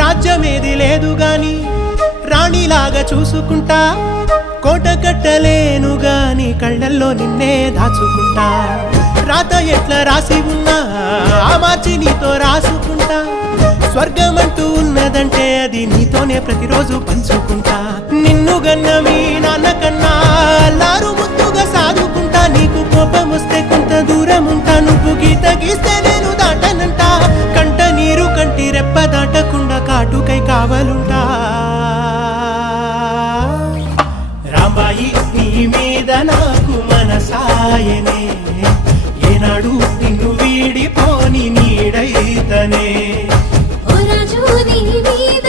రాజ్యమేది లేదు గాని రాణిలాగా చూసుకుంటా, కోట కట్టలేను గాని కళ్ళల్లో నిన్నే దాచుకుంటా. రాత ఎట్లా రాసి ఉన్నా ఆ మార్చి నీతో రాసుకుంటా. స్వర్గమంటూ ఉన్నదంటే అది నీతోనే ప్రతిరోజు పంచుకుంటా. నిన్ను గన్న మీ నాన్న కన్నా అల్లారు ముద్దుగా సాదుకుంటా. నీకు కోపం వస్తే కొంత దూరం ఉంటా, నువ్వు గీత గీస్తే నేను దాటనంట. కంట నీరు కంటి రెప్ప దాటకుండా కాటుకై కావలుంటా. రాంబాయి నీ మీద నాకు మనసాయనే, ఏనాడు నిన్ను వీడిపోని నీడైతనే. ఓ రాజు నీ మీద